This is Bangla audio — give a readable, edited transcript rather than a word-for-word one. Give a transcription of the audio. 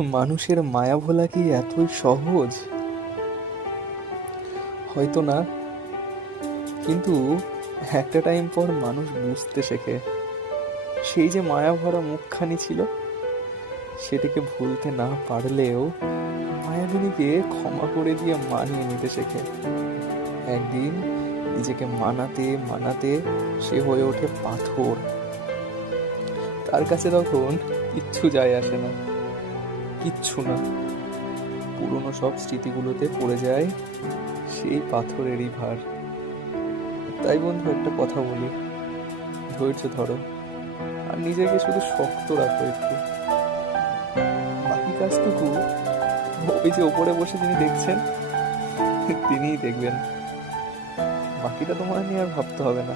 মানুষের মায়া ভোলা কি এতই সহজ? হয়তো না, কিন্তু একটা টাইম পর মানুষ বুঝতে শেখে সেই যে মায়া ভরা মুখখানি ছিল, সেটাকে ভুলতে না পারলেও মায়াবিনীকে ক্ষমা করে দিয়ে মানিয়ে নিতে শেখে। একদিন নিজেকে মানাতে মানাতে সে হয়ে ওঠে পাথর। তার কাছে তখন কিচ্ছু যায় আসে না, কিচ্ছু না। পুরনো সব স্মৃতিগুলোতে পড়ে যায় সেই পাথরেরই ভার। তাই বন্ধু, একটা কথা বলি, ধৈর্য ধরো আর নিজেকে শুধু শক্ত রাখো একটু। বাকি কাজটুকু ওই যে ওপরে বসে যিনি দেখছেন, তিনিই দেখবেন। বাকিটা তোমার নিয়ে আর ভাবতে হবে না।